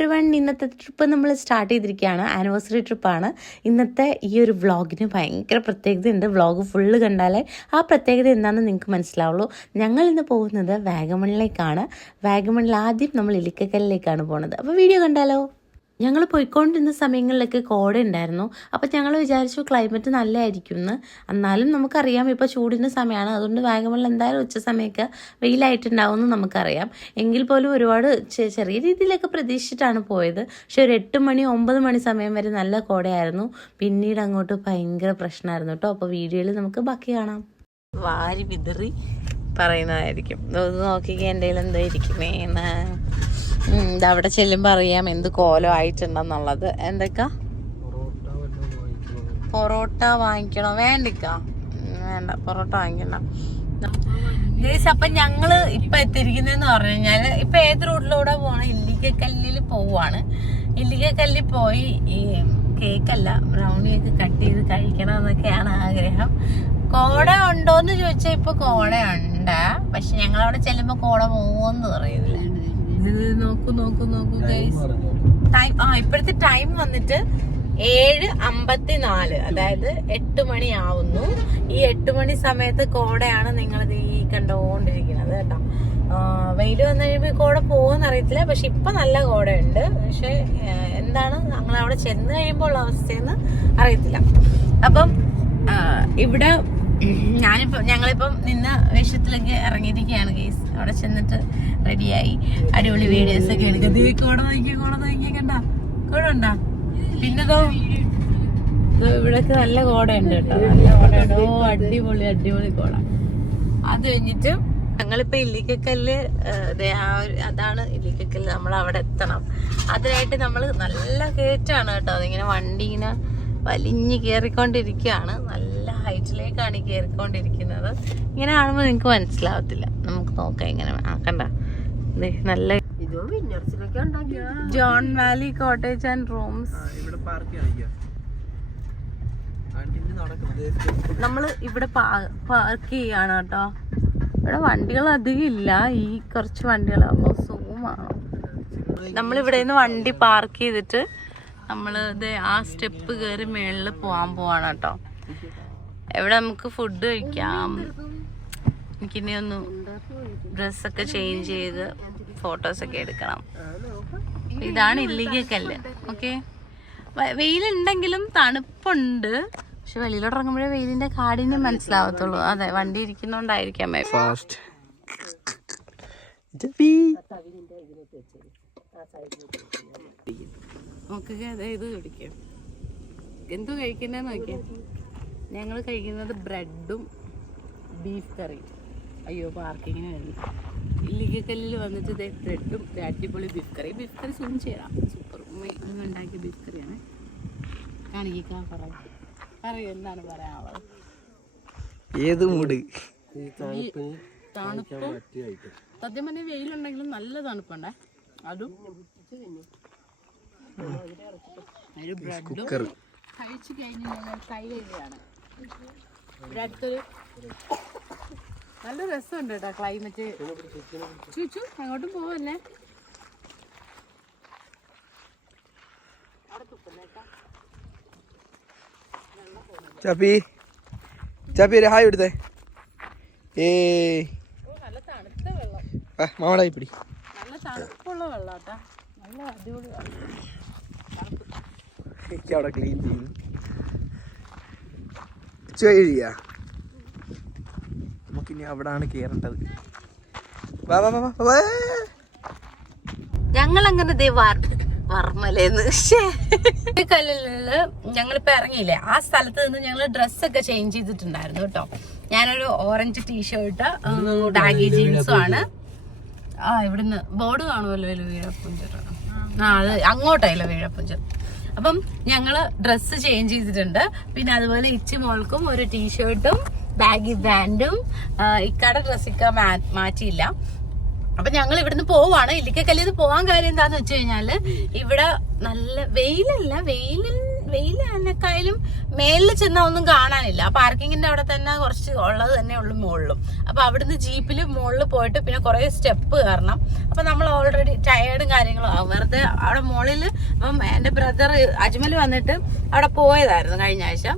Everyone, ഇന്നത്തെ trip നമ്മൾ start ചെയ്തിരിക്കുകയാണ്. ആനിവേഴ്സറി ട്രിപ്പാണ് ഇന്നത്തെ. ഈ ഒരു വ്ളോഗിന് ഭയങ്കര പ്രത്യേകതയുണ്ട്. വ്ളോഗ് ഫുള്ള് കണ്ടാലേ ആ പ്രത്യേകത എന്താണെന്ന് നിങ്ങൾക്ക് മനസ്സിലാവുള്ളൂ. ഞങ്ങൾ ഇന്ന് പോകുന്നത് വാഗമണിലേക്കാണ്. വാഗമണിൽ ആദ്യം നമ്മൾ ഇല്ലിക്കക്കല്ലിലേക്കാണ് പോകുന്നത്. അപ്പോൾ വീഡിയോ കണ്ടാലോ. ഞങ്ങൾ പോയിക്കൊണ്ടിരുന്ന സമയങ്ങളിലൊക്കെ കോട ഉണ്ടായിരുന്നു. അപ്പോൾ ഞങ്ങൾ വിചാരിച്ചു ക്ലൈമറ്റ് നല്ലതായിരിക്കും എന്ന്. എന്നാലും നമുക്കറിയാം ഇപ്പോൾ ചൂടിൻ്റെ സമയമാണ്. അതുകൊണ്ട് വാഗമണിൽ എന്തായാലും ഉച്ച സമയമൊക്കെ വെയിലായിട്ടുണ്ടാവും എന്ന് നമുക്കറിയാം. എങ്കിൽ പോലും ഒരുപാട് ചെറിയ രീതിയിലൊക്കെ പ്രതീക്ഷിച്ചിട്ടാണ് പോയത്. പക്ഷെ ഒരു 8 മണി 9 മണി സമയം വരെ നല്ല കോടയായിരുന്നു. പിന്നീട് അങ്ങോട്ട് ഭയങ്കര പ്രശ്നമായിരുന്നു കേട്ടോ. അപ്പോൾ വീഡിയോയിൽ നമുക്ക് ബാക്കി കാണാം. വാരി വിതറി പറയുന്നതായിരിക്കും. നോക്കിക്കുക എൻ്റെ കയ്യിൽ എന്തോ ഇരിക്കുന്നേന്ന്. അവിടെ ചെല്ലുമ്പോൾ അറിയാം എന്ത് കോലം ആയിട്ടുണ്ടെന്നുള്ളത്. എന്തൊക്കെ പൊറോട്ട വാങ്ങിക്കണോ? വേണ്ട പൊറോട്ട വാങ്ങിക്കണം. അപ്പൊ ഞങ്ങള് ഇപ്പൊ എത്തിയിരിക്കുന്നതെന്ന് പറഞ്ഞു കഴിഞ്ഞാല് ഇപ്പൊ ഏത് റൂട്ടിലൂടെ പോണ ഇല്ലിക്കക്കല്ലിൽ പോവാണ്. ഇല്ലിക്കക്കല്ലിൽ പോയി ഈ കേക്കല്ല ബ്രൗണിയൊക്കെ കട്ട് ചെയ്ത് കഴിക്കണം എന്നൊക്കെയാണ് ആഗ്രഹം. കോട ഉണ്ടോന്ന് ചോദിച്ചാൽ ഇപ്പൊ കോട ഉണ്ട്. പക്ഷെ ഞങ്ങളവിടെ ചെല്ലുമ്പോ കോട പോവെന്ന് പറയുന്നില്ല. നോക്കൂ ഗൈസ്. ഇപ്പോഴത്തെ ടൈം വന്നിട്ട് 7:54, അതായത് 8 മണി ആവുന്നു. ഈ 8 മണി സമയത്ത് കോടയാണ് നിങ്ങളിത് ഈ കണ്ടുകൊണ്ടിരിക്കുന്നത് കേട്ടോ. വെയിൽ വന്നു കഴിയുമ്പോൾ കോട പോകുമെന്ന് അറിയത്തില്ല. പക്ഷെ ഇപ്പൊ നല്ല കോടയുണ്ട്. പക്ഷെ എന്താണ് ഞങ്ങളവിടെ ചെന്ന് കഴിയുമ്പോൾ ഉള്ള അവസ്ഥയെന്ന് അറിയത്തില്ല. അപ്പം ഇവിടെ ഞങ്ങളിപ്പം നിന്ന വേഷത്തിലൊക്കെ ഇറങ്ങിയിരിക്കുകയാണ് ഗൈസ്. അവിടെ ചെന്നിട്ട് റെഡിയായി അടിപൊളി വീഡിയോസ് ഒക്കെ എടുക്കുന്നത്. കോട നോക്കിയ കണ്ട കോട ഉണ്ടാ. പിന്നെതോ ഇവിടൊക്കെ നല്ല കോടയുണ്ട് കേട്ടോ. നല്ല കോടയുണ്ട്. ഓ അടിപൊളി കോട. അത് കഴിഞ്ഞിട്ട് ഞങ്ങളിപ്പോ ഇല്ലിക്കക്കല്ല്, അതാണ് ഇല്ലിക്കക്കല്ല്. നമ്മൾ അവിടെ എത്തണം. അതിനായിട്ട് നമ്മൾ നല്ല കയറ്റാണ് കേട്ടോ. അതിങ്ങനെ വണ്ടി ഇങ്ങനെ വലിഞ്ഞ് കയറിക്കൊണ്ടിരിക്കുകയാണ്. നല്ല ഹൈറ്റിലേക്കാണ് ഈ കയറിക്കൊണ്ടിരിക്കുന്നത്. ഇങ്ങനെ കാണുമ്പോൾ നിങ്ങൾക്ക് മനസ്സിലാവത്തില്ല. നമുക്ക് നോക്കാം ഇങ്ങനെ ആക്കണ്ട. നല്ല John Valley cottage and rooms. നമ്മൾ ഇവിടെ പാർക്ക് ചെയ്യാണ് കേട്ടോ. ഇവിടെ വണ്ടികൾ അധികം ഇല്ല. ഈ കുറച്ച് വണ്ടികളാകുമ്പോൾ സൂമാണ്. നമ്മളിവിടെ നിന്ന് വണ്ടി പാർക്ക് ചെയ്തിട്ട് നമ്മള് ആ സ്റ്റെപ്പ് കയറി മേളിൽ പോവാൻ പോവാണ് കേട്ടോ. ഇവിടെ നമുക്ക് ഫുഡ് കഴിക്കാം. എനിക്കിനി ഒന്ന് ഡ്രസ്സൊക്കെ ചേഞ്ച് ചെയ്ത് ഫോട്ടോസൊക്കെ എടുക്കണം. ഇതാണ് ഇല്ലിക്കക്കല്ല്. ഓക്കെ, വെയിലുണ്ടെങ്കിലും തണുപ്പുണ്ട്. പക്ഷെ വെളിയിലോട്ട് ഇറങ്ങുമ്പോഴേ വെയിലിന്റെ കാഠിന്യം മനസ്സിലാവത്തുള്ളൂ. അതെ, വണ്ടി ഇരിക്കുന്നോണ്ടായിരിക്കാം. നോക്കുക, ഇത് കഴിക്കാം. എന്തോ കഴിക്കുന്നതെന്ന് നോക്കിയാൽ ഞങ്ങൾ കഴിക്കുന്നത് ബ്രെഡും ബീഫ് കറിയും. അയ്യോ, പാർക്കിങ്ങിന് വരുന്നു. ഇല്ലിക്കക്കല്ലിൽ വന്നിട്ട് ബ്രെഡും അടിപൊളി ബീഫ് കറി. ബീഫ് കറി സൂം ചെയ്യാം. സൂപ്പർ ഉണ്ടാക്കിയ ബീഫ് കറിയാണ്. കാണിക്കാൻ പറയൂ, എന്താണ് പറയാനുള്ളത്? ഏത് മൂഡ്? തണുപ്പും സത്യം പറഞ്ഞാൽ വെയിലുണ്ടെങ്കിലും നല്ല തണുപ്പുണ്ടേ. അതും ബ്രെഡും കഴിച്ചു കഴിഞ്ഞ് ഞങ്ങൾ കൈ കഴുകിയാണ്. ഇവിടെ അടുത്തൊരു നല്ല രസമുണ്ട് കേട്ടോ ക്ലൈമറ്റ്. ചുച്ചു അങ്ങോട്ടും പോവല്ലേ. ചാപ്പി ഒരു ഹായ് എടുത്തേ. നല്ല തണുത്ത വെള്ളം. മാമടായി പിടി. നല്ല തണുപ്പുള്ള വെള്ളം കേട്ടാ. നല്ല അടിപൊളി വെള്ളം. അവിടെ ക്ലീൻ ചെയ്യുന്നു. ചെയ്യാ നമുക്കിനി അവിടാണ് കേറേണ്ടത്. ഞങ്ങളങ്ങനെ വർമ്മലേന്ന് കല്ലില് ഞങ്ങളിപ്പോ ഇറങ്ങിയില്ലേ, ആ സ്ഥലത്ത് നിന്ന് ഞങ്ങൾ ഡ്രസ്സൊക്കെ ചേഞ്ച് ചെയ്തിട്ടുണ്ടായിരുന്നു കേട്ടോ. ഞാനൊരു ഓറഞ്ച് ടീഷർട്ട് ബാഗി ജീൻസും ആണ്. ഇവിടുന്ന് ബോർഡ് കാണുമല്ലോ വീഴപ്പുഞ്ചർ. അത് അങ്ങോട്ടായില്ല വീഴപ്പുഞ്ചർ. അപ്പം ഞങ്ങള് ഡ്രസ്സ് ചേഞ്ച് ചെയ്തിട്ടുണ്ട്. പിന്നെ അതുപോലെ ഇച്ചി മോൾക്കും ഒരു ടീഷർട്ടും ബാഗി പാന്റും. ഇക്കടെ ഡ്രസ്സിക്ക മാറ്റിയില്ല. അപ്പൊ ഞങ്ങൾ ഇവിടുന്ന് പോവാണ്. ഇല്ലിക്കക്കല്ലിൽ നിന്ന് പോവാൻ കാര്യം എന്താന്ന് വെച്ച് കഴിഞ്ഞാല് ഇവിടെ നല്ല വെയിലല്ല, വെയിലിനെക്കായാലും മേലിൽ ചെന്നാൽ ഒന്നും കാണാനില്ല. പാർക്കിങ്ങിന്റെ അവിടെ തന്നെ കുറച്ച് ഉള്ളത് തന്നെ ഉള്ളു മുകളിലും. അപ്പൊ അവിടുന്ന് ജീപ്പിൽ മുകളിൽ പോയിട്ട് പിന്നെ കുറെ സ്റ്റെപ്പ് കയറണം. അപ്പൊ നമ്മൾ ഓൾറെഡി ടയേർഡും കാര്യങ്ങളും ആവും. വെറുതെ അവിടെ മുകളിൽ അപ്പം എന്റെ ബ്രദർ അജ്മൽ വന്നിട്ട് അവിടെ പോയതായിരുന്നു കഴിഞ്ഞ ആഴ്ച.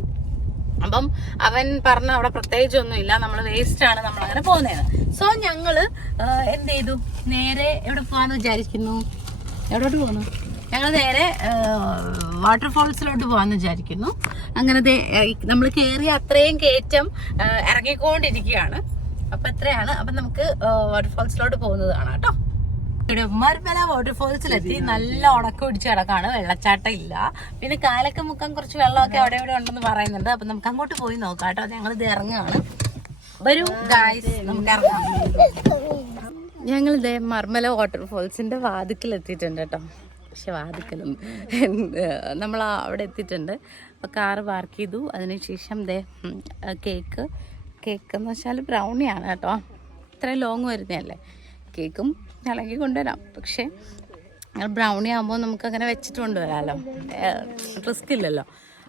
അപ്പം അവൻ പറഞ്ഞ അവിടെ പ്രത്യേകിച്ചൊന്നും ഇല്ല, നമ്മൾ വേസ്റ്റ് ആണ് നമ്മൾ അങ്ങനെ പോകുന്നത്. സോ ഞങ്ങള് എന്ത് ചെയ്തു, നേരെ എവിടെ പോവാന്ന് വിചാരിക്കുന്നു. എവിടോട്ട് പോകുന്നു? ഞങ്ങൾ നേരെ വാട്ടർഫോൾസിലോട്ട് പോകാന്ന് വിചാരിക്കുന്നു. അങ്ങനെ നമ്മൾ കയറിയ അത്രയും കയറ്റം ഇറങ്ങിക്കൊണ്ടിരിക്കുകയാണ്. അപ്പൊ എത്രയാണ്, അപ്പൊ നമുക്ക് വാട്ടർഫോൾസിലോട്ട് പോകുന്നതാണ് കേട്ടോ. ഇവിടെ മർമല വാട്ടർഫോൾസിലെത്തി. നല്ല ഉണക്കം പിടിച്ച് കിടക്കാണ്, വെള്ളച്ചാട്ടം ഇല്ല. പിന്നെ കാലൊക്കെ മുക്കാൻ കുറച്ച് വെള്ളമൊക്കെ അവിടെ ഇവിടെ ഉണ്ടെന്ന് പറയുന്നുണ്ട്. അപ്പൊ നമുക്ക് അങ്ങോട്ട് പോയി നോക്കാം കേട്ടോ. ഞങ്ങൾ ഇത് ഇറങ്ങുകയാണ്. വരൂ ഗായ്സ്, നമുക്ക് ഇറങ്ങാം. ഞങ്ങൾ ഇതേ മർമല വാട്ടർഫോൾസിന്റെ വാതിക്കലെത്തിയിട്ടുണ്ട് കേട്ടോ. പക്ഷെ വാതിക്കലും നമ്മൾ അവിടെ എത്തിയിട്ടുണ്ട്. അപ്പോൾ കാറ് പാർക്ക് ചെയ്തു. അതിനുശേഷം ദേ കേക്ക് എന്ന് വെച്ചാൽ ബ്രൗണിയാണ് കേട്ടോ. ഇത്രയും ലോങ് വരുന്നതല്ലേ, കേക്കും ഇളകി കൊണ്ടുവരാം. പക്ഷേ ബ്രൗണി ആകുമ്പോൾ നമുക്ക് അങ്ങനെ വെച്ചിട്ട് കൊണ്ടുവരാമല്ലോ, റിസ്ക് ഇല്ലല്ലോ.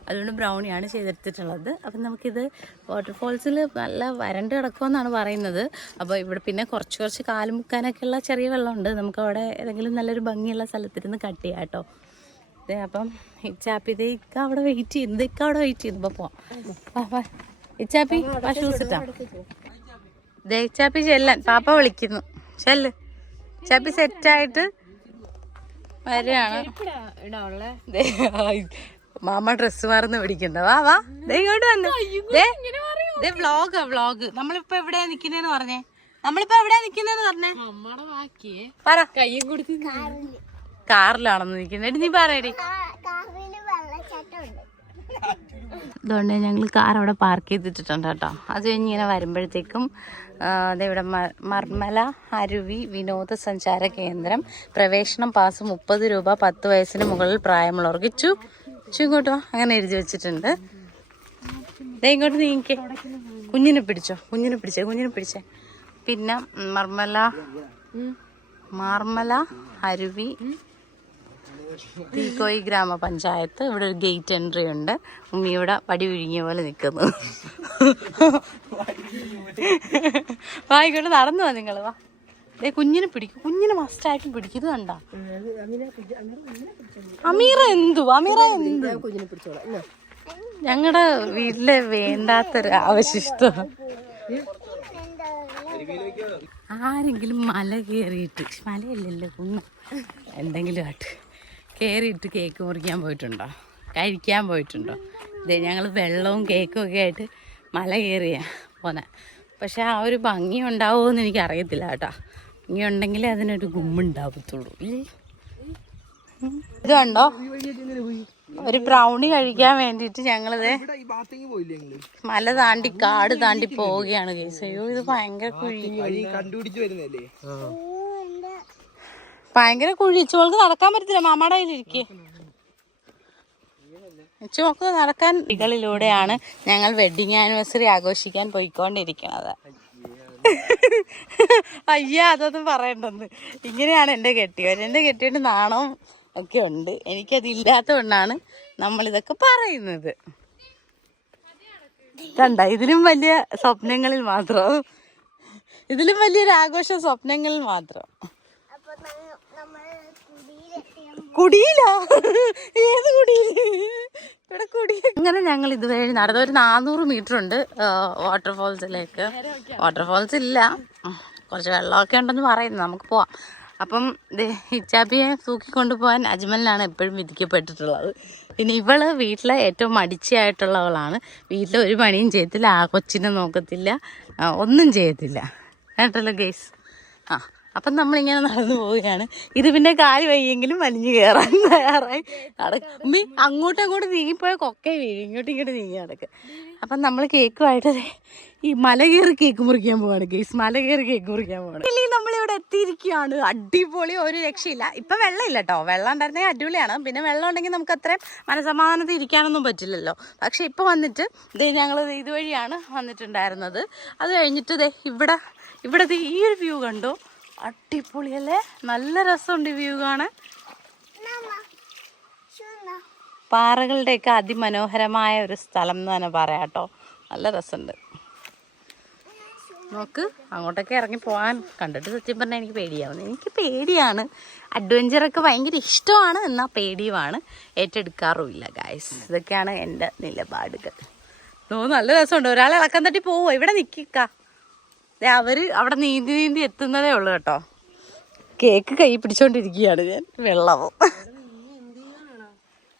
അതുകൊണ്ട് ബ്രൗണിയാണ് ചെയ്തെടുത്തിട്ടുള്ളത്. അപ്പം നമുക്കിത് വാട്ടർഫോൾസിൽ നല്ല വരണ്ട് കിടക്കുമെന്നാണ് പറയുന്നത്. അപ്പോൾ ഇവിടെ പിന്നെ കുറച്ച് കാല് മുക്കാനൊക്കെയുള്ള ചെറിയ വെള്ളമുണ്ട്. നമുക്ക് അവിടെ ഏതെങ്കിലും നല്ലൊരു ഭംഗിയുള്ള സ്ഥലത്തിരുന്ന് കട്ട് ചെയ്യാം കേട്ടോ. ഇതേ അപ്പം ഇച്ചാപ്പി ഇക്ക അവിടെ വെയിറ്റ് ചെയ്യുന്നു. ഇപ്പോൾ പോവാം. ഇച്ചാപ്പി ഷൂസ് ഇട്ടാ ദേ ഇച്ചാപ്പി ചെല്ലാൻ പാപ്പ വിളിക്കുന്നു. ചെല്ല് ഇച്ചാപ്പി സെറ്റായിട്ട് വരികയാണ്. മാമ ഡ്രസ് മാറുന്ന പിടിക്കണ്ട. വാ ദേ ഇങ്ങോട്ട് വന്നു. വ്ളോഗ് നമ്മളിപ്പോ എവിടെയാ നിക്കുന്നേന്ന് പറഞ്ഞേ. പറ. കാറിലാണെന്ന് നിക്കുന്നത്. നീ പറയടി. അതുകൊണ്ട് ഞങ്ങൾ കാർ അവിടെ പാർക്ക് ചെയ്തിട്ടുണ്ട് കേട്ടോ. അത് കഴിഞ്ഞ് ഇങ്ങനെ വരുമ്പോഴത്തേക്കും ഇവിടെ മർമല അരുവി വിനോദസഞ്ചാര കേന്ദ്രം, പ്രവേശനം പാസ് 30 രൂപ, 10 വയസ്സിന് മുകളിൽ പ്രായമുള്ളവർക്ക്. ഇങ്ങോട്ട് വാ, അങ്ങനെ എഴുതി വെച്ചിട്ടുണ്ട്. ഇങ്ങോട്ട് നീങ്ങിക്കേ. കുഞ്ഞിനെ പിടിച്ചേ. പിന്നെ മർമല അരുവി തീക്കോയി ഗ്രാമപഞ്ചായത്ത്. ഇവിടെ ഒരു ഗേറ്റ് എൻട്രി ഉണ്ട്. ഉമ്മിയുടെ വടി വിഴുങ്ങിയ പോലെ നിൽക്കുന്നു. വായിക്കോട്ട് നടന്നു വാ നിങ്ങൾ. വാ കുഞ്ഞിനെ പിടിക്കും. കുഞ്ഞിനെ മസ്റ്റായിട്ടും പിടിക്കും. ഇത് കണ്ട അമീറ എന്തു ഞങ്ങളുടെ വീട്ടിലെ വേണ്ടാത്തൊരു അവശിഷ്ടം. ആരെങ്കിലും മല കയറിയിട്ട്, മലയല്ലല്ലോ കുന്ന്, എന്തെങ്കിലും ആട്ട് കയറിയിട്ട് കേക്ക് മുറിക്കാൻ പോയിട്ടുണ്ടോ, കഴിക്കാൻ പോയിട്ടുണ്ടോ? ഇതേ ഞങ്ങൾ വെള്ളവും കേക്കും ഒക്കെ ആയിട്ട് മല കയറിയാ പോന്നെ. പക്ഷെ ആ ഒരു ഭംഗി ഉണ്ടാവുമോ എന്ന് എനിക്കറിയത്തില്ല കേട്ടോ. ഭംഗി ഉണ്ടെങ്കിലേ അതിനൊരു ഗുമ്മുണ്ടാവത്തുള്ളൂ. ഇത് കണ്ടോ, ഒരു ബ്രൗണി കഴിക്കാൻ വേണ്ടിയിട്ട് ഞങ്ങളിത് മല താണ്ടി കാട് താണ്ടി പോവുകയാണ് കേസ്. അയ്യോ ഇത് ഭയങ്കര കുഴി. ഇച്ചുമോൾക്ക് നടക്കാൻ പറ്റത്തില്ല, മാമാടെ കയ്യിലിരിക്കേ. ഇച്ചുമോൾക്ക് നടക്കാൻ. ിലൂടെയാണ് ഞങ്ങൾ വെഡിങ് ആനിവേഴ്സറി ആഘോഷിക്കാൻ പോയിക്കൊണ്ടിരിക്കുന്നത്. അയ്യാ അതൊന്നും പറയണ്ടെന്ന്. ഇങ്ങനെയാണ് എൻ്റെ കെട്ടിയോണ്ട് നാണവും ഒക്കെ ഉണ്ട്. എനിക്കതില്ലാത്ത കൊണ്ടാണ് നമ്മളിതൊക്കെ പറയുന്നത്. കണ്ട, ഇതിലും വലിയ സ്വപ്നങ്ങളിൽ മാത്രം, ഇതിലും വലിയൊരു ആഘോഷം സ്വപ്നങ്ങളിൽ മാത്രം. കുടിയിലോ? ഏത് കുടിയില്? ഇവിടെ കുടി. അങ്ങനെ ഞങ്ങൾ ഇതുവഴി നടന്ന ഒരു 400 മീറ്റർ ഉണ്ട് വാട്ടർഫോൾസിലേക്ക്. വാട്ടർഫോൾസ് ഇല്ല, കുറച്ച് വെള്ളമൊക്കെ ഉണ്ടെന്ന് പറയുന്നു. നമുക്ക് പോവാം. അപ്പം ഇച്ചാപ്പിയെ തൂക്കിക്കൊണ്ടു പോകാൻ അജ്മലിനാണ് എപ്പോഴും വിധിക്കപ്പെട്ടിട്ടുള്ളത്. പിന്നെ ഇവള് വീട്ടിലെ ഏറ്റവും മടിച്ചിയായിട്ടുള്ളവളാണ്. വീട്ടിൽ ഒരു പണിയും ചെയ്യത്തില്ല, ആ കൊച്ചിനെ നോക്കത്തില്ല, ഒന്നും ചെയ്യത്തില്ല കേട്ടല്ലോ ഗേസ്. അപ്പം നമ്മളിങ്ങനെ നടന്നു പോവുകയാണ്. ഇത് പിന്നെ കാല് വയ്യെങ്കിലും വലിഞ്ഞു കയറാൻ തയ്യാറായി നടക്കും. അങ്ങോട്ടും നീങ്ങിപ്പോയ കൊക്കെ വീഴും, ഇങ്ങോട്ട് നീങ്ങി നടക്കുക. അപ്പം നമ്മൾ കേക്കുമായിട്ട് ഈ മല കയറി കേക്ക് മുറിക്കാൻ പോവാണ് ഗേസ്. ഇല്ലെങ്കിൽ നമ്മളിവിടെ എത്തിയിരിക്കുകയാണ്. അടിപൊളി, ഒരു രക്ഷയില്ല. ഇപ്പം വെള്ളമില്ല കേട്ടോ. വെള്ളം ഉണ്ടായിരുന്നെങ്കിൽ അടിപൊളിയാണ്. പിന്നെ വെള്ളം ഉണ്ടെങ്കിൽ നമുക്ക് അത്രയും മനസമാധാനത്തിൽ ഇരിക്കാനൊന്നും പറ്റില്ലല്ലോ. പക്ഷെ ഇപ്പം വന്നിട്ട് ഞങ്ങൾ ഇതുവഴിയാണ് വന്നിട്ടുണ്ടായിരുന്നത്. അത് കഴിഞ്ഞിട്ട് ഇവിടെ ഈ ഒരു വ്യൂ കണ്ടു. അടിപൊളിയല്ലേ, നല്ല രസമുണ്ട് വ്യൂ കാണാൻ. പാറകളുടെയൊക്കെ അതിമനോഹരമായ ഒരു സ്ഥലം എന്ന് തന്നെ പറയാം കേട്ടോ. നല്ല രസമുണ്ട്. നോക്ക്, അങ്ങോട്ടൊക്കെ ഇറങ്ങി പോകാൻ കണ്ടിട്ട് സത്യം പറഞ്ഞാൽ എനിക്ക് പേടിയാവുന്നു. എനിക്ക് പേടിയാണ്. അഡ്വഞ്ചറൊക്കെ ഭയങ്കര ഇഷ്ടമാണ്, എന്നാൽ പേടിയുമാണ്. ഏറ്റെടുക്കാറുമില്ല ഗായ്സ്. ഇതൊക്കെയാണ് എൻ്റെ നിലപാടുകൾ. നല്ല രസമുണ്ട്. ഒരാളെ ഇളക്കം തട്ടി പോവോ? ഇവിടെ നിൽക്കുക. അവര് അവിടെ നീന്തി എത്തുന്നതേ ഉള്ളൂ കേട്ടോ. കേക്ക് കൈ പിടിച്ചോണ്ടിരിക്കുകയാണ് ഞാൻ. വെള്ളവും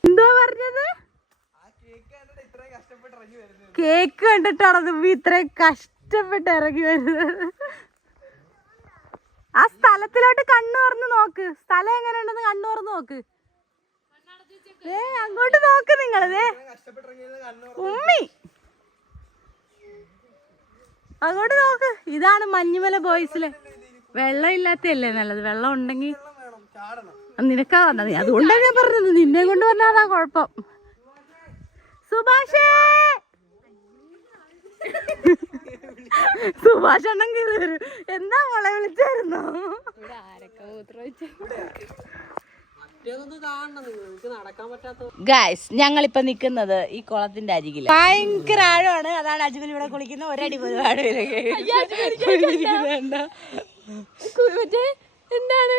എന്തോ പറഞ്ഞത്? കേക്ക് കണ്ടിട്ടാണത് ഇത്രയും കഷ്ടപ്പെട്ട് ഇറങ്ങി വരുന്നത്. ആ സ്ഥലത്തിലോട്ട് കണ്ണു തുറന്ന് നോക്ക്. സ്ഥലം എങ്ങനെയുണ്ടെന്ന് കണ്ണു തുറന്ന് നോക്ക്. അങ്ങോട്ട് നോക്ക് നിങ്ങള്. ഉമ്മി അങ്ങോട്ട് നോക്ക്. ഇതാണ് മഞ്ഞുമല ബോയ്സിലെ. വെള്ളം ഇല്ലാത്തല്ലേ നല്ലത്. വെള്ളം ഉണ്ടെങ്കിൽ നിനക്കാ വന്നത്. അതുകൊണ്ടാണ് ഞാൻ പറഞ്ഞത്, നിന്നെ കൊണ്ട് വന്നാതാ കുഴപ്പം. സുഭാഷേ, സുഭാഷ് അണ്ണൻ കയറി വരും. എന്താ മോളെ വിളിച്ചായിരുന്നോ? ഗായ്സ്, ഞങ്ങളിപ്പോ നിക്കുന്നത് ഈ കുളത്തിന്റെ അരികിൽ. ഭയങ്കര ആഴമാണ്. അതാണ് അജ്മൽ ഇവിടെ കുളിക്കുന്ന. ഒരടി പോലും എന്താണ്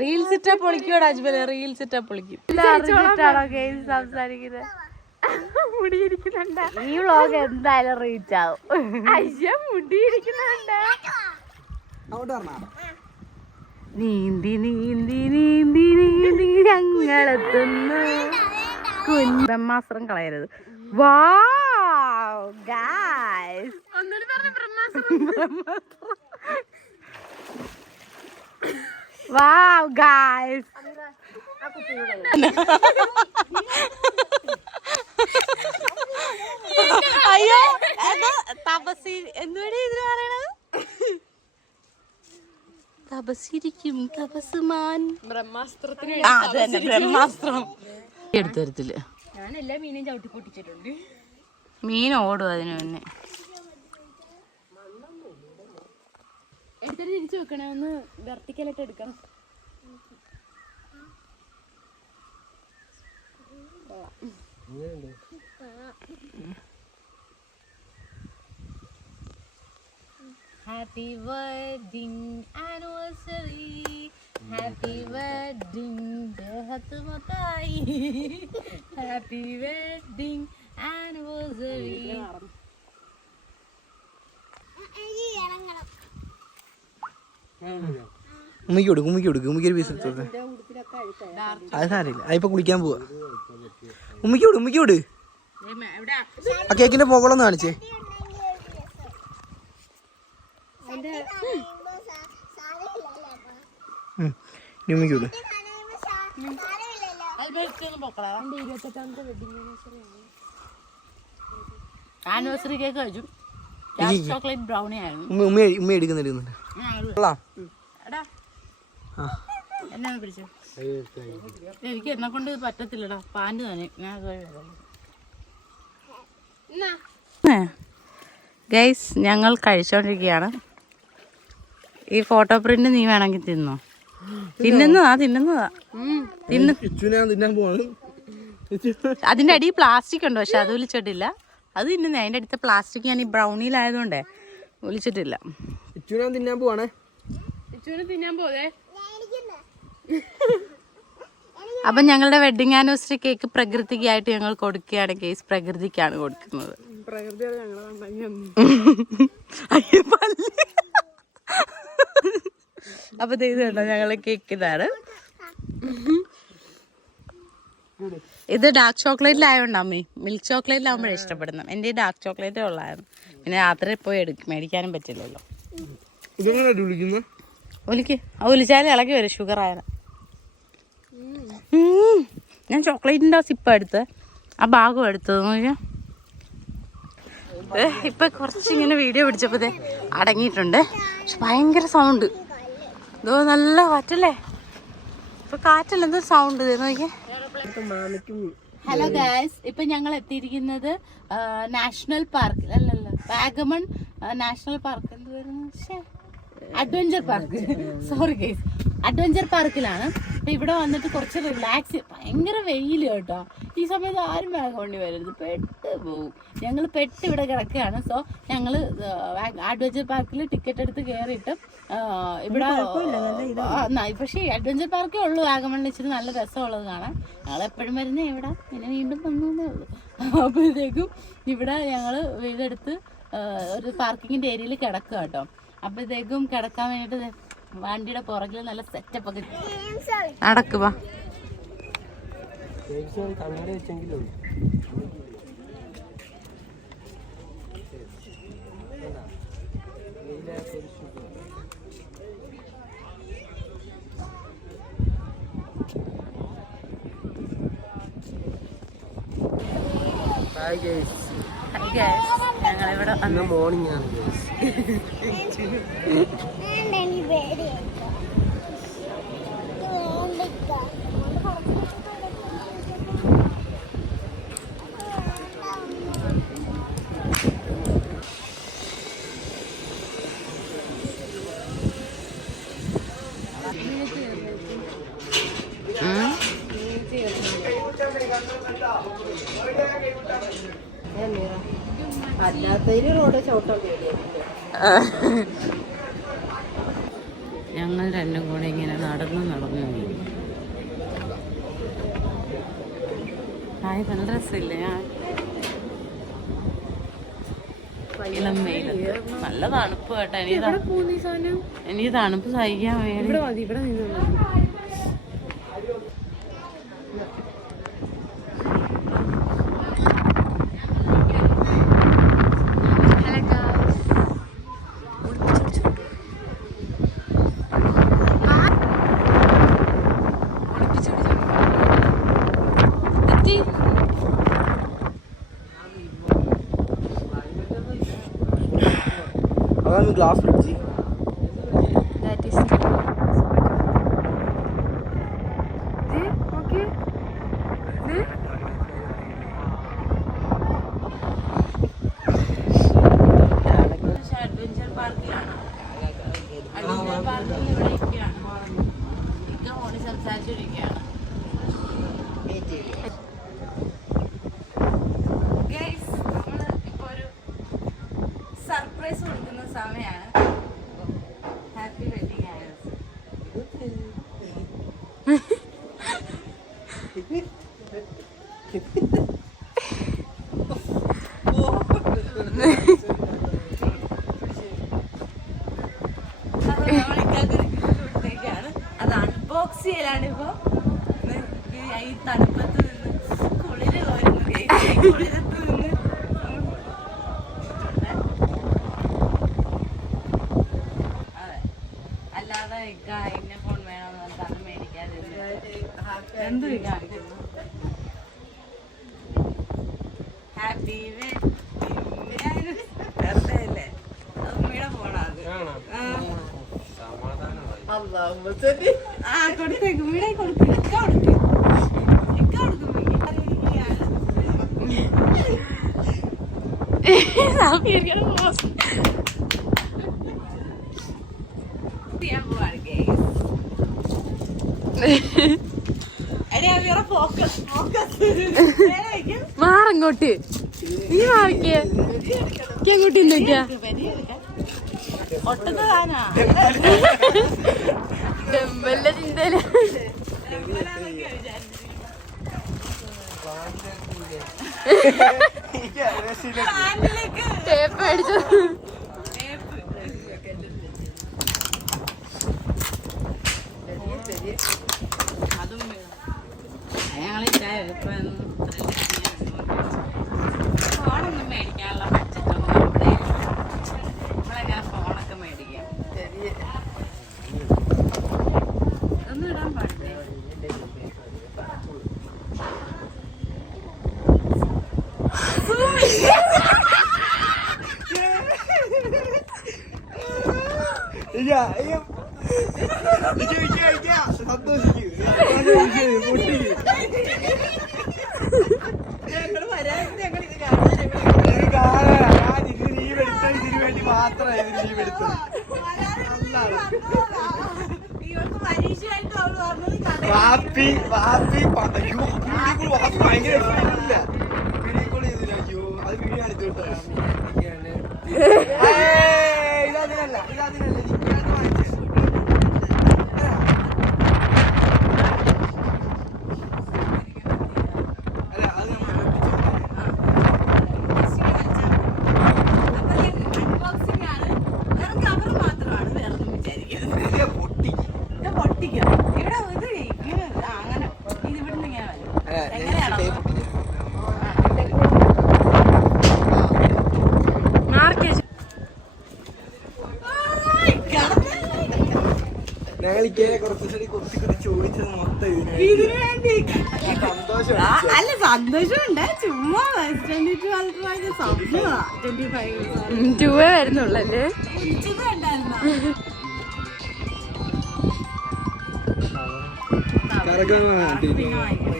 റീൽസ് ഇട്ടാ പൊളിക്കോട് അജ്മൽ. റീൽസ് ഇട്ടാ പൊളിക്കും. സംസാരിക്കുന്നത് ഈ വ്ളോഗ് എന്തായാലും റീച്ച് ആവും. മുടിയിരിക്കുന്നുണ്ട്. നീന്തി നീന്തി നീന്തി നീന്തി ഞങ്ങളെത്തുന്നു. ബ്രഹ്മാസ്ത്രം കളയരുത്. വാവ് ഗായ്സ്, വാവ് ഗായ്സ്. അയ്യോ, തപസി എന്തുവരെ ഇതിന് പറയണത്? തപസിരിക്കും തപസ്മാൻ. ബ്രഹ്മാസ്ത്രത്തിന് ബ്രഹ്മാസ്ത്രം എടുത്തരത്തില്ല. ഞാൻ എല്ലാ മീനും ചവിട്ടി പൊട്ടിച്ചിട്ടുണ്ട്. മീൻ ഓടും അതിന് മുന്നേ. എടുത്തിട്ട് തിരിച്ചു വെക്കണേ. ഒന്ന് വെർട്ടിക്കലായിട്ട് എടുക്കണം. Happy wedding anniversary, happy wedding dehathmatai, happy wedding anniversary. ഉമ്മിക്ക് കൊടുക്കും, ഉമ്മിക്കൊരു പീസ് എടുത്തോട്ടെ. അത് സാരില്ല, അതിപ്പോ കുളിക്കാൻ പോവാ. ഉമ്മിക്കോട് ആ കേക്കിന്റെ മുകളൊന്ന് കാണിച്ചേ. ഉമ്മിക്കോട് ആനിവേഴ്സറി കേക്ക് കഴിച്ചു. ചോക്ലേറ്റ് ബ്രൗണി ആയിരുന്നു. ഉമ്മ എടുക്കുന്നുണ്ട്. എന്നാ പിടിച്ചു? എനിക്ക് എന്നെ കൊണ്ട് പറ്റത്തില്ലടാ. പാൻറ് തന്നെ ഗൈസ്, ഞങ്ങൾ കഴിച്ചോണ്ടിരിക്കുകയാണ്. ഈ ഫോട്ടോ പ്രിന്റ് നീ വേണമെങ്കിൽ തിന്നോ. തിന്നുന്നതാ. അതിന്റെ അടിയിൽ പ്ലാസ്റ്റിക് ഉണ്ട്, പക്ഷെ അത് ഒലിച്ചിട്ടില്ല. അത് തിന്നുന്നേ. അതിന്റെ അടുത്ത പ്ലാസ്റ്റിക് ഞാൻ ഈ ബ്രൗണിയിലായതുകൊണ്ടേ ഒലിച്ചിട്ടില്ല. തിന്നാൻ പോവാണേ. തിന്നാൻ പോവേ. അപ്പൊ ഞങ്ങളുടെ വെഡിങ് ആനിവേഴ്സറി കേക്ക് പ്രകൃതിക്കായിട്ട് ഞങ്ങൾ കൊടുക്കുകയാണ്. കേസ് പ്രകൃതിക്കാണ് കൊടുക്കുന്നത്. അപ്പൊ ഇത് കണ്ടോ, ഞങ്ങളെ കേക്ക് ഇതാണ്. ഇത് ഡാർക്ക് ചോക്ലേറ്റിലായോണ്ട് അമ്മേ. മിൽക്ക് ചോക്ലേറ്റിലാവുമ്പോഴേ ഇഷ്ടപ്പെടുന്നു. എൻ്റെ ഡാർക്ക് ചോക്ലേറ്റേ ഉള്ളായിരുന്നു. പിന്നെ രാത്രി പോയി മേടിക്കാനും പറ്റില്ലല്ലോ. ഒലിച്ചാലും ഇളകി വരും. ഷുഗർ ആയാലും. ഞാൻ ചോക്ലേറ്റിൻ്റെ സിപ്പ് എടുത്ത് ആ ഭാഗം എടുത്തത് നോക്കിയാ. ഇപ്പൊ കുറച്ചിങ്ങനെ വീഡിയോ പിടിച്ചപ്പോഴേ അടങ്ങിയിട്ടുണ്ട്. പക്ഷെ ഭയങ്കര സൗണ്ട്. ഇതോ നല്ല കാറ്റല്ലേ. ഇപ്പൊ കാറ്റല്ല, എന്തോ സൗണ്ട് നോക്കിയേ. ഹലോ ഗായ്സ്, ഇപ്പൊ ഞങ്ങൾ എത്തിയിരിക്കുന്നത് നാഷണൽ പാർക്ക് അല്ലല്ലോ, വാഗമൺ നാഷണൽ പാർക്ക്. എന്ത് വരുന്നു? Adventure park, sorry guys, adventure പാർക്കിലാണ്. അപ്പൊ ഇവിടെ വന്നിട്ട് കുറച്ച് റിലാക്സ്. ഭയങ്കര വെയില് കേട്ടോ. ഈ സമയത്ത് ആരും വാഗമണ്ണി വരരുത്, പെട്ട് പോവും. ഞങ്ങൾ പെട്ട് ഇവിടെ കിടക്കുകയാണ്. സോ ഞങ്ങള് അഡ്വഞ്ചർ പാർക്കിൽ ടിക്കറ്റ് എടുത്ത് കയറിയിട്ട് ഇവിടെ പക്ഷേ അഡ്വഞ്ചർ പാർക്കേ ഉള്ളൂ വാഗമണ്ണിൽ ഇച്ചിരി നല്ല രസമുള്ളത് കാണാൻ. ഞങ്ങൾ എപ്പോഴും വരുന്നേ ഇവിടെ, പിന്നെ വീണ്ടും വന്നേ ഉള്ളൂ. അപ്പോഴത്തേക്കും ഇവിടെ ഞങ്ങള് ഇതെടുത്ത് ഒരു പാർക്കിങ്ങിന്റെ ഏരിയയിൽ കിടക്കുക കേട്ടോ. അപ്പോഴത്തേക്കും കിടക്കാൻ വേണ്ടിട്ട് വണ്ടിയുടെ പുറകിൽ നല്ല സെറ്റപ്പ് ഒക്കെ നടക്കുക. ഞങ്ങളിവിടെ മോർണിംഗ് ആണ്. ഞങ്ങൾ രണ്ടും കൂടെ ഇങ്ങനെ നടന്നു നല്ല രസമില്ലേ? ഇളം വെയിലത്ത് നല്ല തണുപ്പ് കേട്ടോ. ഇനി തണുപ്പ് സഹിക്കാൻ വേണ്ടി ഗ്ലാസ് ഫ്രിഡ്ജ് അഡ്വഞ്ചർ പാർക്കിലാണ്. അഡ്വഞ്ചർ പാർക്കിൽ ഇവിടെ ഇരിക്കുകയാണ്. ഫോണിൽ സംസാരിച്ചിരിക്കുകയാണ്. സർപ്രൈസ് കൊടുക്കുന്ന സമയമാണ്. Happy wedding anniversary. അത് അൺബോക്സ് ചെയ്യലാണ് ഇപ്പൊ. ഈ തണുപ്പത്ത് നിന്ന് കുളിര് കോരുന്നു. കുളിരത്ത് നിന്ന് അല്ലാതെ ഇന്ന ഫോൺ വേണമെന്ന് പറഞ്ഞാൽ അത് മേടിക്കാതെ എന്ത് കാണിക്കുന്നു. ഹാപ്പി വെറുതെ അല്ലേ? ഉമ്മയുടെ ഫോണാത്. ആ കൊടുത്തേക്ക് ഉമ്മയുടെ കൊടുക്കും. ഇക്ക കൊടുക്കും. ഇക്ക കൊടുക്കും. മാറങ്ങോട്ട് നീ മാറിക്കേ അങ്ങോട്ട് നോക്കിയാ ഒട്ടുന്നതാനാ വല്ല ചിന്തയില ടേപ്പ് അടിച്ചു. അതും ഞങ്ങളില്ല ഫോണൊന്നും മേടിക്കാനുള്ള ബഡ്ജറ്റൊന്നും നമ്മുടെ നമ്മളെങ്ങനെ ഫോണൊക്കെ മേടിക്കാം. ഒന്നും ഇടാൻ പാടില്ലേ? ഞങ്ങള് വരാൻ ഞങ്ങൾ ഇത് കാണാൻ ഇതിന് വേണ്ടി മാത്രമേ ഇതിന് ലീവ് എടുത്തത്. വാപ്പി വാപ്പി അയ്യോ വാപ്പി ഭയങ്കര വീഡിയോ കോൾ ചെയ്തില്ല. അയ്യോ അത് വീഡിയോ കാണിച്ചു കേട്ടോ. ഇതതിനല്ല എനിക്കത് വാങ്ങിച്ചത്. അല്ല അത് ഞങ്ങളിക്കേ കുറച്ച് ചോദിച്ചത് മൊത്തം ഇതിനു വേണ്ടി സന്തോഷം. അല്ല സന്തോഷമുണ്ട്, ചുമ്മാ 2 വരുന്നുള്ളല്ലേ.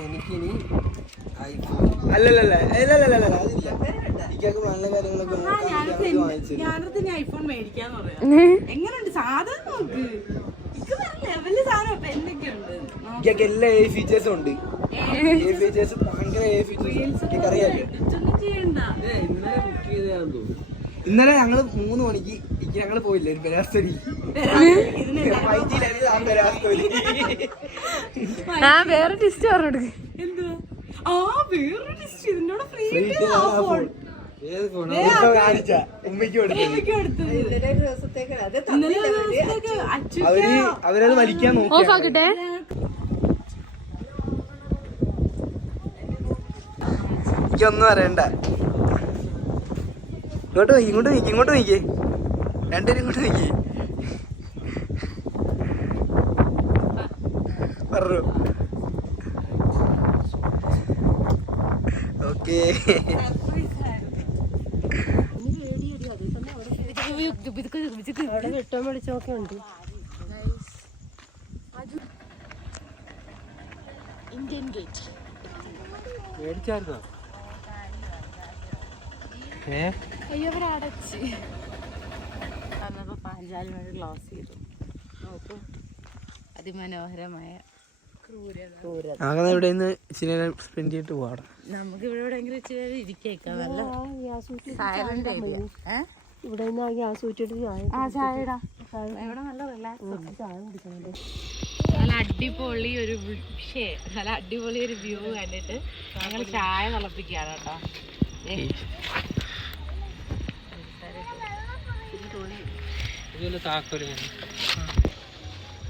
എനിക്കിനി അല്ലല്ല അതില്ല. എനിക്കൊക്കെ നല്ല കാര്യങ്ങളൊക്കെ ഞാനടുത്ത് ഐഫോൺ മേടിക്കാന്ന് പറയാം. എങ്ങനെയുണ്ട് സാധനം നോക്ക്, ലെവല് സാധനം ഇപ്പൊ എന്തൊക്കെയുണ്ട്. എനിക്കൊക്കെ എല്ലാ എ ഫീച്ചേഴ്സും ഉണ്ട്. എ ഫീച്ചേഴ്സ് ഭയങ്കര എ ഫീച്ചേഴ്സ് അറിയാലോ. ഇന്നലെ ഞങ്ങള് 3 മണിക്ക് ഞങ്ങള് പോയില്ലേ ഒരു പെരാസ്തോലി. വേറെ ടിസ്റ്റ് പറഞ്ഞു. എന്തുവാ വേറൊരു ലിസ്റ്റ് ഇതിനോട് ഫ്രീ അവരത് വലിക്കാൻ നോക്കി. ഓഫാക്കട്ടെ. എനിക്കൊന്നും അറിയണ്ട. ഇങ്ങോട്ട് നീക്കി രണ്ടുപേരും ഇങ്ങോട്ട് നീക്കി പറഞ്ഞു. ഓക്കേ ഇന്ത്യൻ ഗേറ്റ് മേടിച്ചായിരുന്നോ? അയ്യോ അടച്ച് വന്നപ്പോ പാഞ്ചാലി വഴി ക്ലോസ് ചെയ്തു. നോക്കൂ അതിമനോഹരമായ ക്രൂരത. ഇവിടെ നിന്ന് ഇച്ചിരി സ്പെൻഡ് ചെയ്തിട്ട് പോവാം. നമുക്ക് ഇവിടെ എവിടെയെങ്കിലും ഇച്ചിരി ഇരിക്കേക്കാം. നല്ല സൈലന്റ് ഏരിയ. ഇവിടെ ചായടാ ഇവിടെ നല്ല റിലാക്സ്. നല്ല അടിപൊളി ഒരു നല്ല അടിപൊളി ഒരു വ്യൂ കണ്ടിട്ട് ഞങ്ങൾ ചായ തിളപ്പിക്കുകയാണ് കേട്ടോ.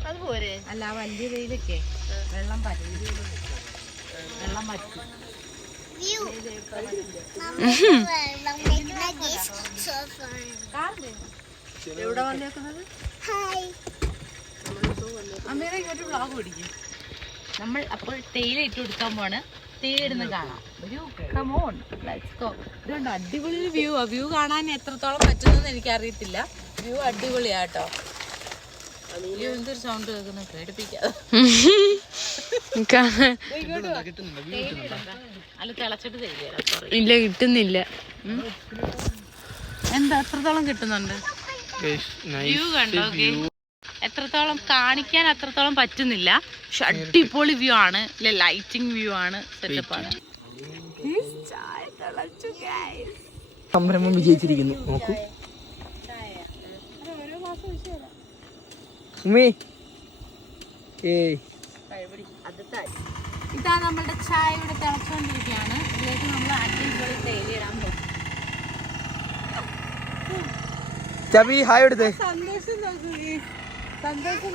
അതുപോരെ അല്ല വലിയ വെയിലൊക്കെ വെള്ളം പറ്റും. എവിടെ വന്നേക്കുന്നത്? അമ്മേടെ ഇങ്ങോട്ട് വ്ളോഗ് പിടിക്കും. നമ്മൾ അപ്പോൾ തേയില ഇട്ട് കൊടുക്കാൻ പോണ്. തേയില ഇടുന്ന കാണാം. ഒരു കമോൺ ലെറ്റ്സ് ഗോ. ഇതുണ്ടോ അടിപൊളി ഒരു വ്യൂ. ആ വ്യൂ കാണാൻ എത്രത്തോളം പറ്റുന്നെന്ന് എനിക്കറിയത്തില്ല. വ്യൂ അടിപൊളിയാട്ടോ. എന്തൊരു സൗണ്ട് കേൾക്കുന്നു, പേടിപ്പിക്കാതെ. അല്ല തിളച്ചിട്ട് തേയില ഇല്ല, കിട്ടുന്നില്ല. എന്താ എത്രത്തോളം കിട്ടുന്നുണ്ട്? വ്യൂ കണ്ടോ? എത്രത്തോളം കാണിക്കാൻ അത്രത്തോളം പറ്റുന്നില്ല. പക്ഷെ അടിപൊളി വ്യൂ ആണ്. ലൈറ്റിംഗ് വ്യൂ ആണ്. സെറ്റപ്പാണ്. സംരംഭം വിജയിച്ചിരിക്കുന്നു. നോക്കൂ ഉമ്മി. ഇതാ നമ്മളുടെ ചായ ഇവിടെ തിളച്ചുകൊണ്ടിരിക്കുകയാണ്. ഇതിലേക്ക് നമ്മൾ അടിപൊളി തേയില ഇടാൻ പോകും. ചബി ഹായ് എടുത്തേ. സന്തോഷം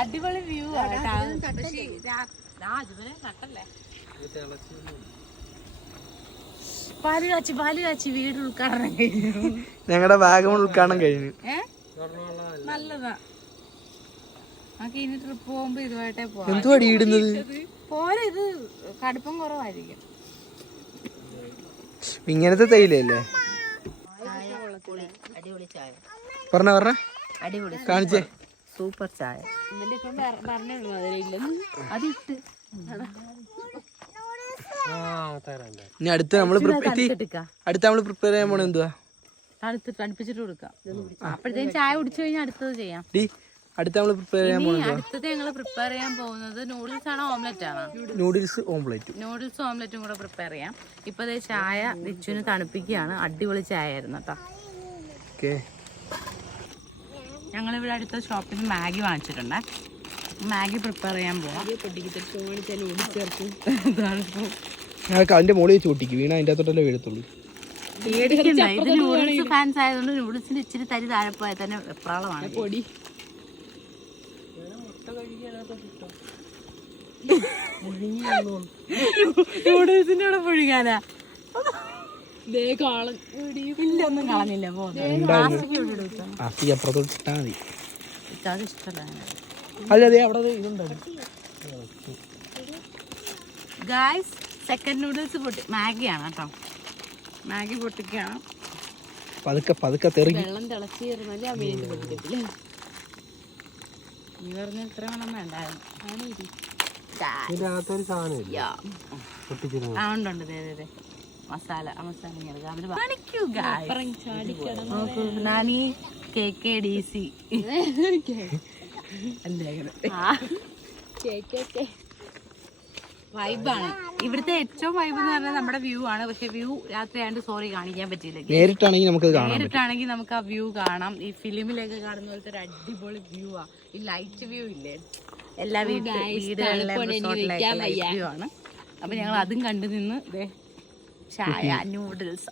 അടിപൊളി വ്യൂ ആണ്. പാല് കാച്ചി വീട് ഉദ്ഘാടനം കഴിഞ്ഞു. ഞങ്ങളുടെ വാഗമൺ ഉദ്ഘാടനം കഴിഞ്ഞു. നല്ലതാ. നമുക്ക് ഇനി ട്രിപ്പ് പോകുമ്പോ ഇതുമായിട്ടേ പോവാം. എന്തുവാടി ഇടുന്നത്? പോരെ, ഇത് കടുപ്പം കുറവായിരിക്കും. ഇങ്ങനത്തെ തേയിലല്ലേ? അടിപൊളി ചായ. പറഞ്ഞ അടിപൊളി കാണിച്ചേ. സൂപ്പർ ചായ. ഇതിന്റെ ഇപ്പം പറഞ്ഞോളൂ അതിലില്ലെന്ന്. അതിട്ട് ഇനി അടുത്ത് നമ്മള് പ്രിപ്പയർ ചെയ്യാൻ പോണ എന്തുവാ? തണുപ്പിച്ചിട്ട് കൊടുക്കാം. അപ്പോഴത്തേക്കും ചായ കുടിച്ചു കഴിഞ്ഞാൽ അടുത്തത് ചെയ്യാം. അടുത്ത നമ്മൾ പ്രിപ്പയർ ചെയ്യാൻ പോകുന്നത് അടുത്തത് ഞങ്ങൾ പ്രിപ്പയർ ചെയ്യാൻ പോകുന്നത് നൂഡിൽസ് ആണോ ഓംലെറ്റ് ആണോ? നൂഡിൽസ് ഓംപ്ലേറ്റ്. നൂഡിൽസും ഓംലെറ്റും കൂടെ പ്രിപ്പയർ ചെയ്യാം. ഇപ്പൊ ദേ ചായ ദിച്ചുവിന് തണുപ്പിക്കുകയാണ്. അടിപൊളി ചായ ആയിരുന്നു കേട്ടോ. ഓക്കെ, ഞങ്ങളിവിടെ അടുത്ത ഷോപ്പിൽ നിന്ന് മാഗി വാങ്ങിച്ചിട്ടുണ്ട്. മാഗി പ്രിപ്പയർ ചെയ്യാൻ പോവാം. ഞങ്ങൾക്ക് അതിന്റെ മുകളിൽ വെച്ച് പൊട്ടിക്കും, വീണ അതിൻ്റെ അകത്തോട്ടല്ലേ വീഴത്തുള്ളൂ. പേടിക്കണ്ട, ഇത് നൂഡിൽസ് ഫാൻസ് ആയതുകൊണ്ട് നൂഡിൽസിന് ഇച്ചിരി തരി താഴെ പോയാൽ തന്നെ വെപ്രാളമാണ്. പൊടി നൂഡിൽസിന്റെ കൂടെ പുഴുകാനാ? ഇല്ലൊന്നും കളഞ്ഞില്ല. അപ്പുറത്തോട്ട് ഇട്ടാ മതി. അത് ഇഷ്ടമല്ല. അതെ, അവിടെ ഇതുണ്ടായിരുന്നു. ഗായ്സ്, സെക്കൻഡ് നൂഡിൽസ് മാഗിയാണ് കേട്ടോ. മാഗി പൊട്ടിക്കാണ്. പതുക്കെ പതുക്കെ തെറിക്കും. വെള്ളം തിളച്ച് കയറുന്നല്ലേ അമ്മേന്റെ പൊട്ടിക്കത്തില്ലേ? നീ പറഞ്ഞ ഇത്ര വേണം വേണ്ടായിരുന്നു. ഉണ്ട് മസാല നാനി KKDC വൈബാണ്. ഇവിടുത്തെ ഏറ്റവും വൈബ് എന്ന് പറഞ്ഞാൽ നമ്മുടെ വ്യൂ ആണ്. പക്ഷെ വ്യൂ രാത്രി ആയതുകൊണ്ട് സോറി കാണിക്കാൻ പറ്റിയില്ല. നേരിട്ടാണെങ്കിൽ നമുക്ക് ആ വ്യൂ കാണാം. ഈ ഫിലിമിലൊക്കെ കാണുന്ന പോലത്തെ ഒരു അടിപൊളി വ്യൂ ആ. ഈ ലൈറ്റ് വ്യൂ ഇല്ലേ, എല്ലാ വീടുകളിലെ ലൈറ്റ് വ്യൂ ആണ്. അപ്പൊ ഞങ്ങൾ അതും കണ്ടു നിന്ന് ചായ നൂഡിൽസ്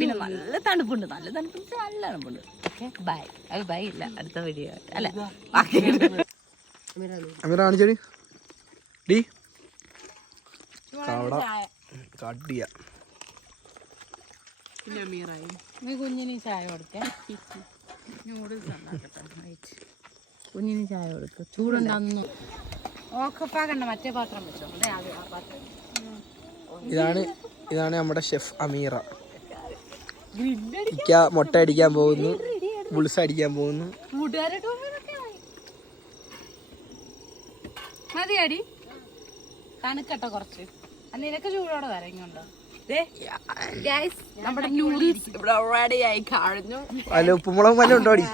പിന്നെ നല്ല തണുപ്പുണ്ട്. നല്ല തണുപ്പുണ്ട്. Okay, by. അത് ബൈ ഇല്ല, അടുത്ത വീഡിയോ അല്ല കാണിച്ചോടി ഡി കുഞ്ഞിന് ചായ കൊടുക്കേ. നൂഡിൽസ് കുഞ്ഞിന് ചായ കൊടുക്കും. ചൂടുണ്ടാന്നു ഓക്കപ്പാകണ്ട. മറ്റേ പാത്രം വെച്ചോ. ആ പാത്രം. ഇതാണ് നമ്മുടെ ഷെഫ് അമീറ. മുട്ട അടിക്കാൻ പോകുന്നു, ബുൾസ് അടിക്കാൻ പോകുന്നു. മതിയടി, തണുക്കട്ടോ കുറച്ച്. നിനക്ക് ചൂടോടെ വരാം ഇങ്ങോട്ടോ. നമ്മുടെ നൂഡിൽസ് ഇവിടെ റെഡി ആയി കഴിഞ്ഞു. അല്ല, ഉപ്പുമുളകും വല്ല ഉണ്ടോടി?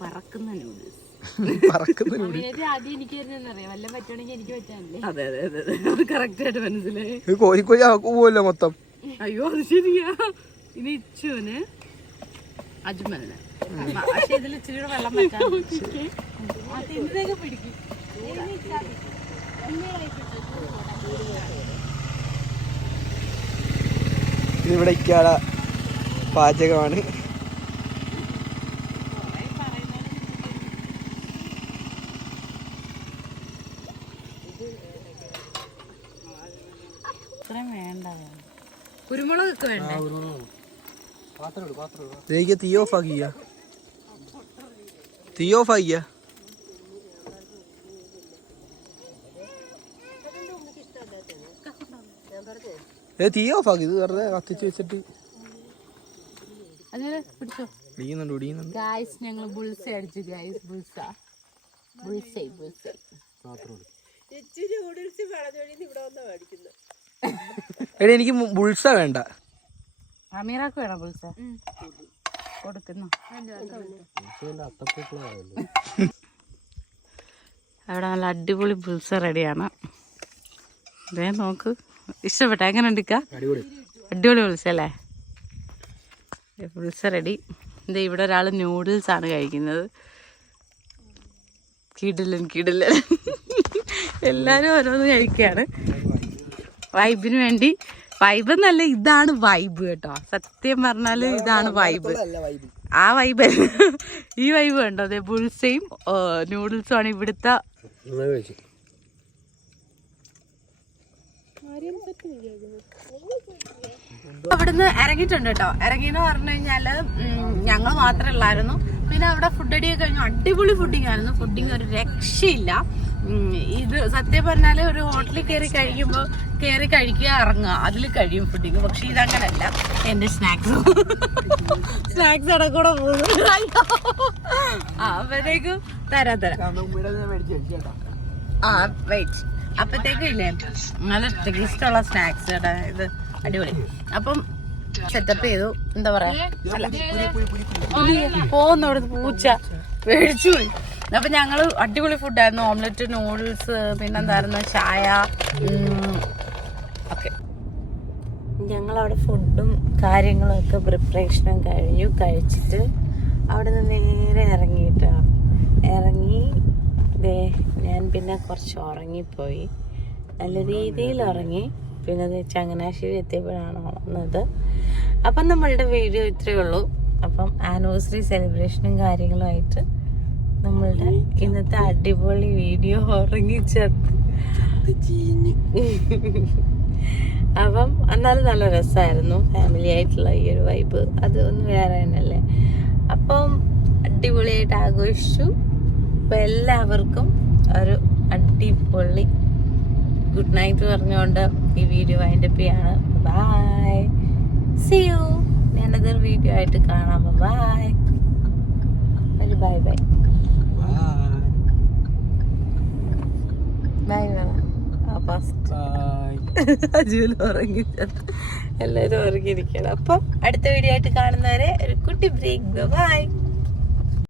പറക്കുന്ന നൂഡിൽസ്. കറക്റ്റ് മനസ്സിലായി. കോഴിക്കോഴി ആക്കുമല്ലോ മൊത്തം. അയ്യോ, അത് ശരിയാ. ഇനി ഇച്ചുവിന് അജ്മലിന്. പക്ഷെ ഇതിൽ ഇച്ചിരി വെള്ളം വെക്കാൻ പിടിക്കും. ഇതിവിടെ ഇക്കാള പാചകമാണ്. കുരുമുളകൊക്കെ വേണ്ടേ? തീ ഓഫ് ആക്കിയ തീ ഓഫ് ആക്കിയ തീ ഓഫ് ആക്കി. ഇത് വെറുതെ കത്തിച്ച് വെച്ചിട്ട് ഞങ്ങൾ ബുൾസ അടിച്ചു. എടി, എനിക്ക് ബുൾസ വേണ്ട. അമീറാക്ക് വേണം ബുൾസ. കൊടുക്കുന്നു. അവിടെ നല്ല അടിപൊളി ബുൾസ റെഡിയാണ്. ഇതേ നോക്ക്, ഇഷ്ടപ്പെട്ട? എങ്ങനെ ഉണ്ടിക്ക? അടിപൊളി ബുൾസ അല്ലേ? ബുൾസ റെഡി. ഇത് ഇവിടെ ഒരാൾ നൂഡിൽസ് ആണ് കഴിക്കുന്നത്. കിടിലൻ എല്ലാരും ഓരോന്ന് കഴിക്കുകയാണ് വൈബിന് വേണ്ടി. വൈബ് എന്നല്ല, ഇതാണ് വൈബ് കേട്ടോ. സത്യം പറഞ്ഞാല് ഇതാണ് വൈബ്. ആ വൈബ് ഈ വൈബ് കണ്ടോ? അതെ, ബുൾസയും നൂഡിൽസും ആണ് ഇവിടുത്തെ. അവിടുന്ന് ഇറങ്ങിയിട്ടുണ്ട് കേട്ടോ. ഇറങ്ങിയെന്ന് പറഞ്ഞു കഴിഞ്ഞാല് ഞങ്ങൾ മാത്രമേ ഉള്ളായിരുന്നു. പിന്നെ അവിടെ ഫുഡ് അടിയൊക്കെ കഴിഞ്ഞു. അടിപൊളി ഫുഡിങ് ആയിരുന്നു. ഫുഡിങ് ഒരു രക്ഷയില്ല. ഇത് സത്യം പറഞ്ഞാല് ഒരു ഹോട്ടലിൽ കയറി കഴിക്കുക, ഇറങ്ങുക, അതിൽ കഴിയും ഫുഡിങ്. പക്ഷെ ഇതങ്ങനല്ല. എന്റെ സ്നാക്സ് അടക്കൂടെ പോകുന്നു. അപ്പത്തേക്കും തരാം. വെയിറ്റ്. അപ്പത്തേക്കും ഇല്ലേ, നല്ല ടേസ്റ്റുള്ള സ്നാക്സ് കേട്ടോ. ഇത് അടിപൊളി. അപ്പം സെറ്റപ്പ് ചെയ്തു. എന്താ പറയാ, പോകുന്ന അവിടെ പൂച്ച മേടിച്ചു പോയി. അപ്പൊ ഞങ്ങള് അടിപൊളി ഫുഡായിരുന്നു. ഓംലെറ്റ്, നൂഡിൽസ്, പിന്നെന്തായിരുന്നു ചായ ഒക്കെ. ഞങ്ങളവിടെ ഫുഡും കാര്യങ്ങളും ഒക്കെ പ്രിപ്പറേഷനും കഴിഞ്ഞു. കഴിച്ചിട്ട് അവിടെ നിന്ന് നേരെ ഇറങ്ങി ഞാൻ പിന്നെ കുറച്ച് ഉറങ്ങിപ്പോയി, നല്ല രീതിയിൽ ഉറങ്ങി. പിന്നെ ചങ്ങനാശ്ശേരി എത്തിയപ്പോഴാണ് ഉണർന്നത്. അപ്പം നമ്മളുടെ വീഡിയോ ഇത്രയേ ഉള്ളൂ. അപ്പം ആനിവേഴ്സറി സെലിബ്രേഷനും കാര്യങ്ങളുമായിട്ട് നമ്മളുടെ ഇന്നത്തെ അടിപൊളി വീഡിയോ ഉറങ്ങിച്ചേർത്ത്. അപ്പം എന്നാലും നല്ല രസമായിരുന്നു. ഫാമിലി ആയിട്ടുള്ള ഈ ഒരു വൈബ് അത് ഒന്ന് വേറെ തന്നെയല്ലേ. അപ്പം അടിപൊളിയായിട്ട് ആഘോഷിച്ചു. അപ്പം എല്ലാവർക്കും ഒരു അടിപൊളി ഗുഡ് നൈറ്റ് പറഞ്ഞുകൊണ്ട് ഈ വീഡിയോ വൈൻഡപ്പ് ചെയ്യാണ്. Bye, see you. ഞാനതൊരു വീഡിയോ ആയിട്ട് കാണാം. ബൈ ബൈ ബൈ ബൈ വേണം. അജുവിൽ ഉറങ്ങി, എല്ലാവരും ഉറങ്ങിയിരിക്കണം. അപ്പം അടുത്ത വീഡിയോ ആയിട്ട് കാണുന്നവരെ ഒരു കുട്ടി ബ്രേക്ക്. ബൈ.